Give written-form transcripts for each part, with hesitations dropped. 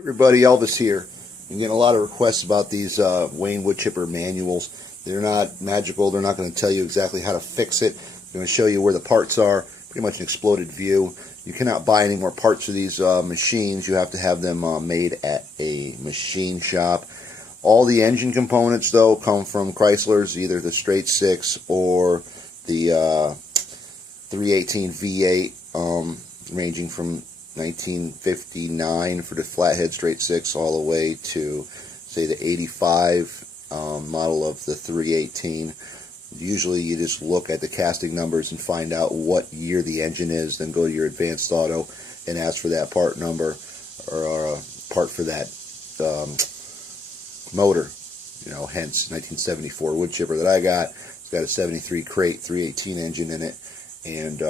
Everybody, Elvis here. I'm getting a lot of requests about these Wayne wood chipper manuals. They're not magical. They're not going to tell you exactly how to fix it. I'm going to show you where the parts are. Pretty much an exploded view. You cannot buy any more parts for these machines. You have to have them made at a machine shop. All the engine components, though, come from Chrysler's, either the straight six or the 318 V8, ranging from 1959 for the flathead straight six all the way to, say, the 85 model of the 318. Usually you just look at the casting numbers and find out what year the engine is, then go to your Advanced Auto and ask for that part number or a part for that motor. You know, hence 1974 wood chipper that I got. It's got a 73 crate 318 engine in it, and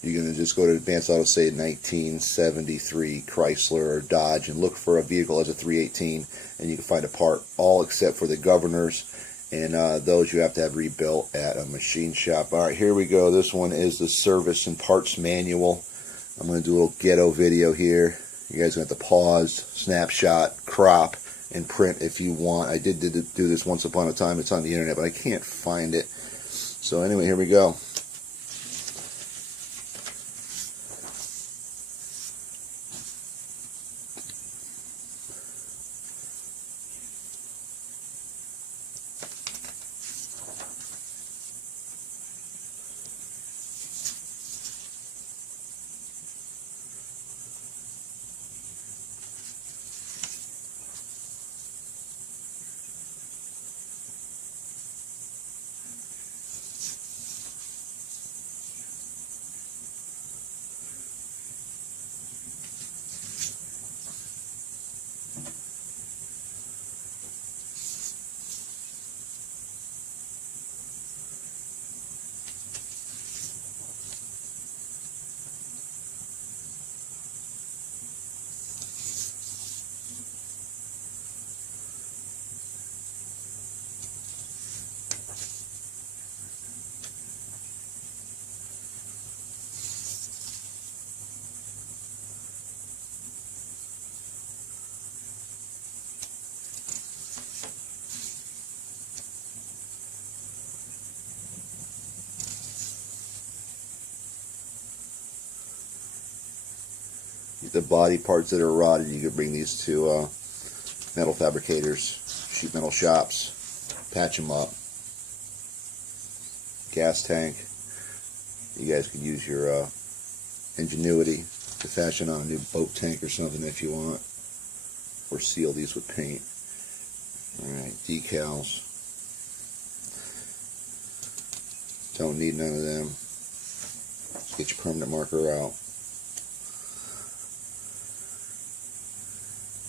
you're going to just go to Advanced Auto, say 1973 Chrysler or Dodge, and look for a vehicle as a 318, and you can find a part, all except for the governors, and those you have to have rebuilt at a machine shop. Alright, here we go. This one is the service and parts manual. I'm going to do a little ghetto video here. You guys are going to have to pause, snapshot, crop, and print if you want. I did do this once upon a time. It's on the internet, but I can't find it. So anyway, here we go. The body parts that are rotted, you could bring these to metal fabricators, sheet metal shops, patch them up. Gas tank, you guys could use your ingenuity to fashion on a new boat tank or something if you want, or seal these with paint. Alright, decals, don't need none of them. Just get your permanent marker out.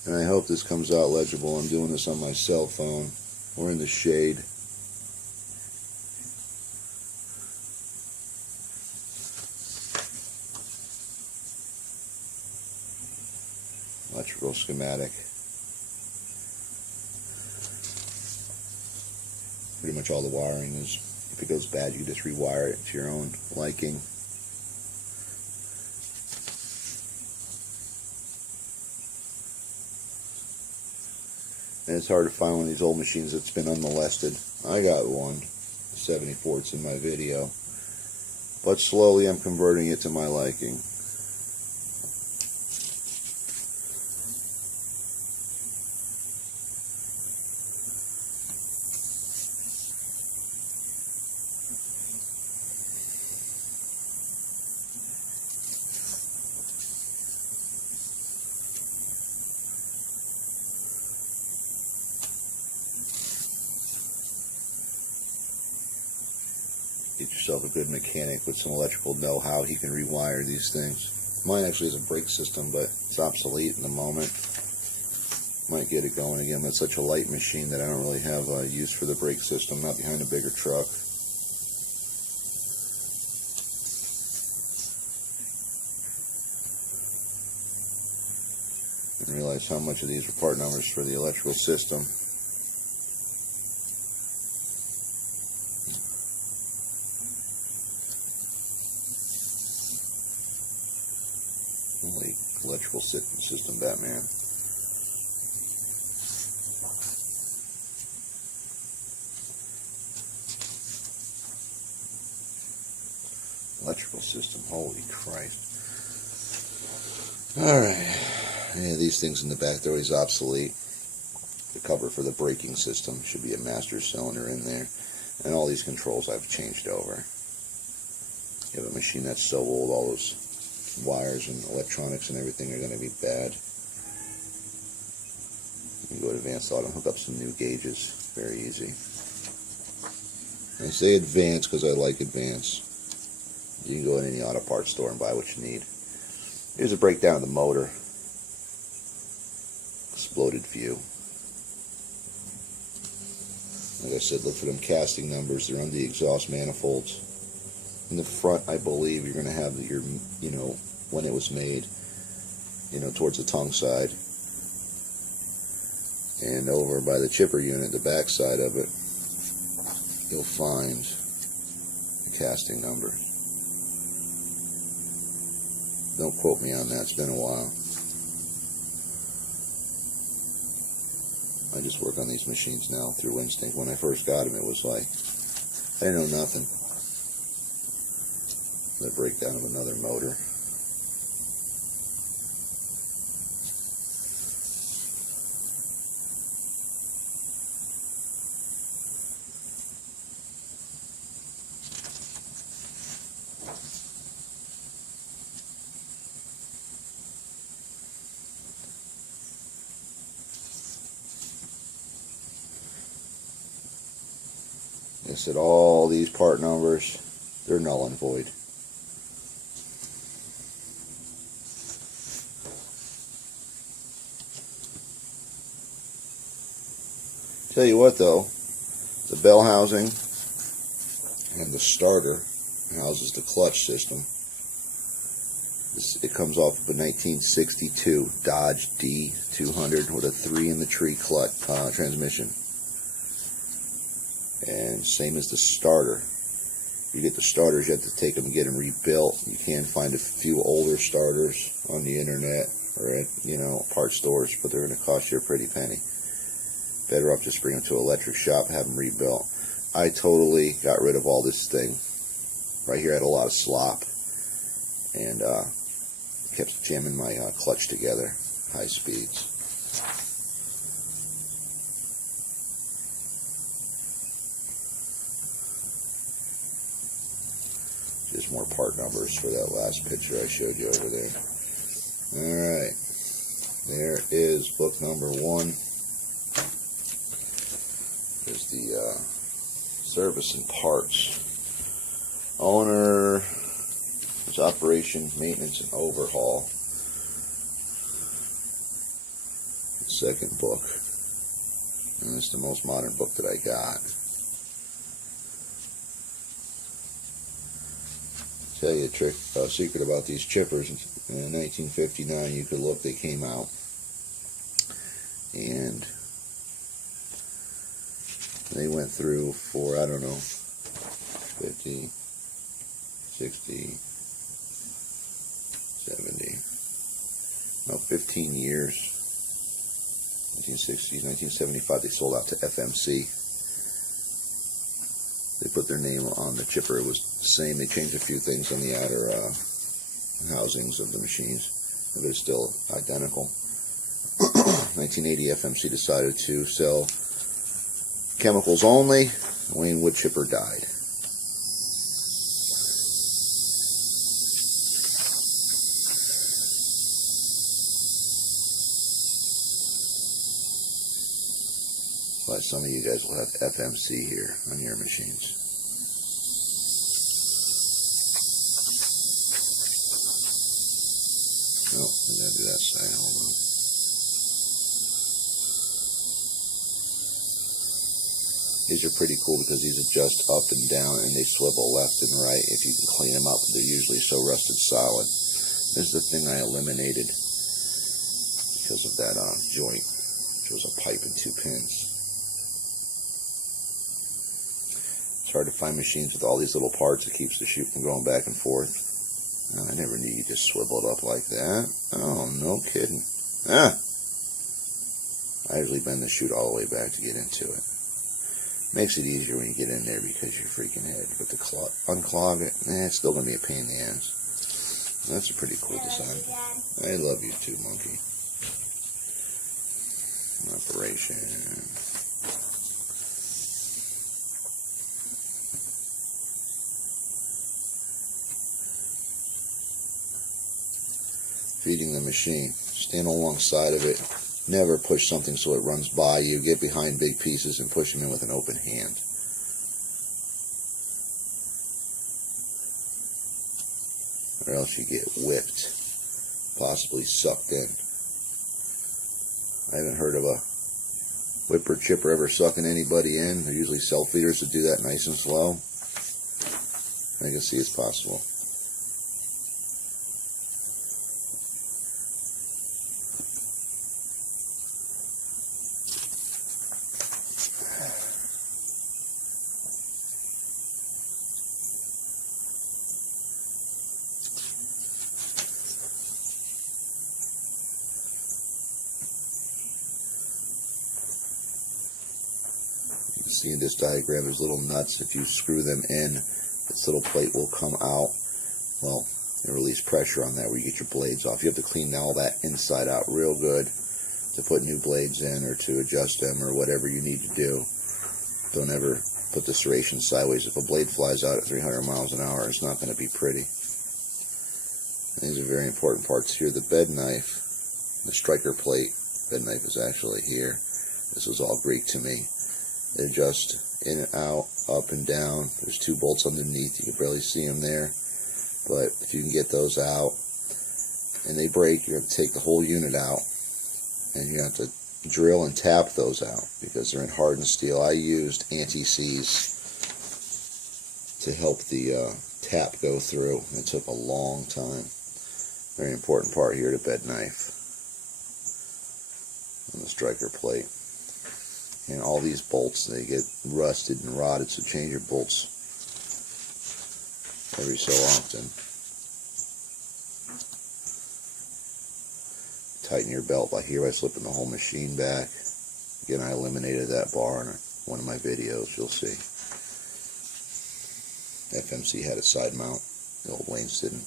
And I hope this comes out legible. I'm doing this on my cell phone. We're in the shade. Electrical schematic. Pretty much all the wiring is, if it goes bad, you just rewire it to your own liking. And it's hard to find one of these old machines that's been unmolested. I got one, 74, it's in my video. But slowly I'm converting it to my liking. Get yourself a good mechanic with some electrical know-how. He can rewire these things. Mine actually is a brake system, but it's obsolete in the moment. Might get it going again, but it's such a light machine that I don't really have use for the brake system, not behind a bigger truck. And realize how much of these are part numbers for the electrical system. electrical electrical system, Batman. Electrical system, holy Christ. Alright, yeah, these things in the back, they're always obsolete. The cover for the braking system should be a master cylinder in there. And all these controls I've changed over. You have a machine that's so old, all those wires and electronics and everything are going to be bad. You can go to Advanced Auto and hook up some new gauges. Very easy. I say advanced because I like advanced. You can go in any auto parts store and buy what you need. Here's a breakdown of the motor. Exploded view. Like I said, look for them casting numbers. They're on the exhaust manifolds. In the front, I believe you're going to have your, when it was made, towards the tongue side. And over by the chipper unit, the back side of it, you'll find the casting number. Don't quote me on that, it's been a while. I just work on these machines now through instinct. When I first got them, it was like, I didn't know nothing. The breakdown of another motor. I said all these part numbers, they're null and void. Tell you what though, the bell housing and the starter houses the clutch system. It comes off of a 1962 Dodge D200 with a 3-in-the-tree clutch transmission. And same as the starter. You get the starters, you have to take them and get them rebuilt. You can find a few older starters on the internet or at part stores, but they're going to cost you a pretty penny. Better off just bring them to an electric shop, have them rebuilt. I totally got rid of all this thing. Right here I had a lot of slop and kept jamming my clutch together, high speeds. Just more part numbers for that last picture I showed you over there. Alright, there is book number 1. There's the service and parts. Owner, there's operation, maintenance, and overhaul. The second book. And it's the most modern book that I got. Tell you a secret about these chippers. In 1959, you could look, they came out. And they went through for, I don't know, 50, 60, 70, no, 15 years. 1960s, 1975, they sold out to FMC. They put their name on the chipper. It was the same. They changed a few things on the outer housings of the machines, but it's still identical. 1980, FMC decided to sell chemicals only. Wayne wood chipper died. But some of you guys will have FMC here on your machines. Oh, I gotta do that side. Hold on. These are pretty cool because these adjust up and down and they swivel left and right. If you can clean them up, they're usually so rusted solid. This is the thing I eliminated because of that joint, which was a pipe and 2 pins. It's hard to find machines with all these little parts that keeps the chute from going back and forth. Oh, I never knew you just swiveled up like that. Oh, no kidding. Ah! I usually bend the chute all the way back to get into it. Makes it easier when you get in there because you're freaking head. But to unclog it, it's still going to be a pain in the ass. That's a pretty cool design. I love you too, monkey. Operation. Feeding the machine. Stand alongside of it. Never push something so it runs by you. Get behind big pieces and push them in with an open hand. Or else you get whipped. Possibly sucked in. I haven't heard of a whipper chipper ever sucking anybody in. They're usually self-feeders that do that nice and slow. I can see it's possible. See in this diagram, there's little nuts. If you screw them in, this little plate will come out. Well, and release pressure on that where you get your blades off. You have to clean all that inside out real good to put new blades in or to adjust them or whatever you need to do. Don't ever put the serration sideways. If a blade flies out at 300 miles an hour, it's not going to be pretty. And these are very important parts here. The bed knife, the striker plate, bed knife is actually here. This was all Greek to me. They adjust in and out, up and down. There's two bolts underneath. You can barely see them there. But if you can get those out and they break, you have to take the whole unit out. And you have to drill and tap those out because they're in hardened steel. I used anti-seize to help the tap go through. It took a long time. Very important part here, the bed knife and the striker plate. And all these bolts, they get rusted and rotted, so change your bolts every so often. Tighten your belt by here by slipping the whole machine back. Again, I eliminated that bar in one of my videos, you'll see. FMC had a side mount, the old Lanes didn't.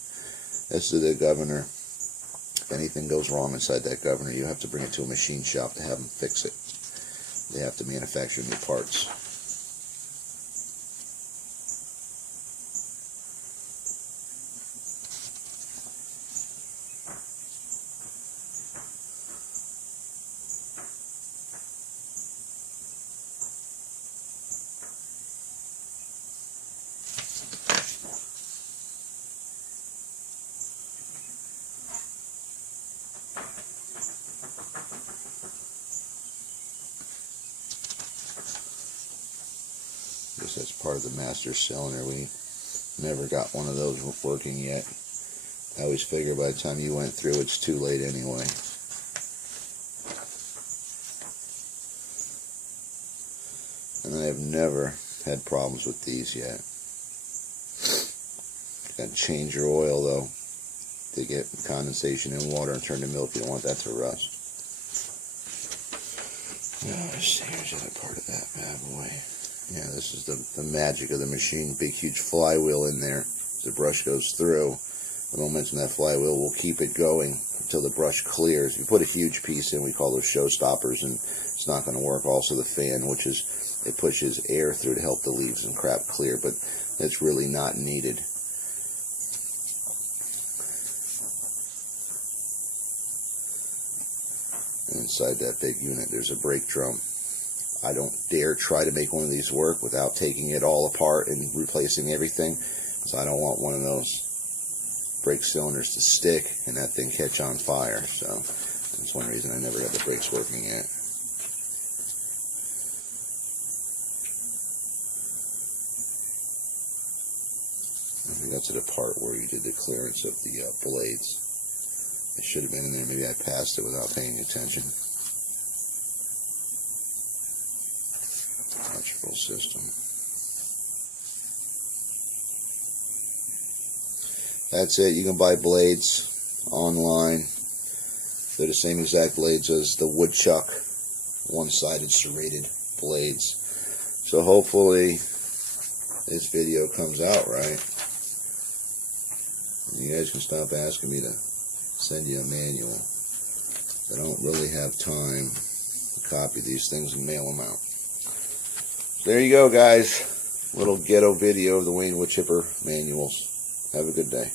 This is the governor. If anything goes wrong inside that governor, you have to bring it to a machine shop to have them fix it. They have to manufacture new parts. Guess that's part of the master cylinder. We never got one of those working yet. I always figure by the time you went through, it's too late anyway. And I have never had problems with these yet. Got to change your oil though to get condensation in water and turn to milk. You don't want that to rust. Here's the other part of that bad boy. Yeah, this is the magic of the machine. Big, huge flywheel in there. As the brush goes through, the momentum of that flywheel will keep it going until the brush clears. If you put a huge piece in, we call those showstoppers, and it's not going to work. Also the fan, which is, it pushes air through to help the leaves and crap clear, but that's really not needed. And inside that big unit, there's a brake drum. I don't dare try to make one of these work without taking it all apart and replacing everything, because I don't want one of those brake cylinders to stick and that thing catch on fire. So that's one reason I never had the brakes working yet. We got to the part where you did the clearance of the blades. It should have been in there. Maybe I passed it without paying attention. Electrical system. That's it. You can buy blades online. They're the same exact blades as the woodchuck, one-sided serrated blades. So hopefully this video comes out right. You guys can stop asking me to send you a manual. I don't really have time to copy these things and mail them out. There you go, guys. Little ghetto video of the Wayne wood chipper manuals. Have a good day.